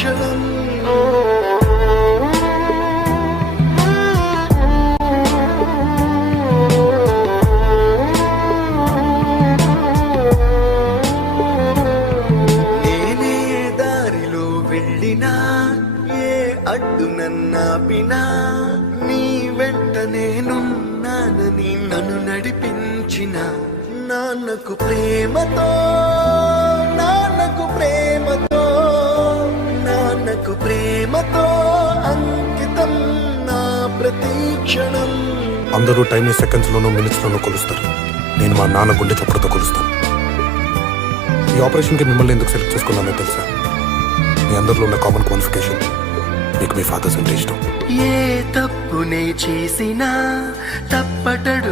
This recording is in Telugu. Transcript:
క్షణం నేనే దారిలో వెళ్ళినా ఏ అడ్డు నన్నాపినా నీ వెంట నేనున్నానని నన్ను నడిపించిన నాన్నకు ప్రేమతో నాన్నకు ప్రేమతో నాన్నకు ప్రేమతో అంకితం నా ప్రతి క్షణం. అందరూ టైంని సెకండ్స్లోనూ మినిట్స్లోనూ కొలుస్తారు. నేను మా నాన్న గుండె చప్పుడుతో కొలుస్తాను. ఈ ఆపరేషన్కి మిమ్మల్ని ఎందుకు సెలెక్ట్ చేసుకున్నానో తెలుసా? మీ అందరిలో ఉన్న కామన్ క్వాలిఫికేషన్ మీకు మీ ఫాదర్స్ అంటే ఇష్టం. ఏ తప్పునే చేసినా తప్పటడు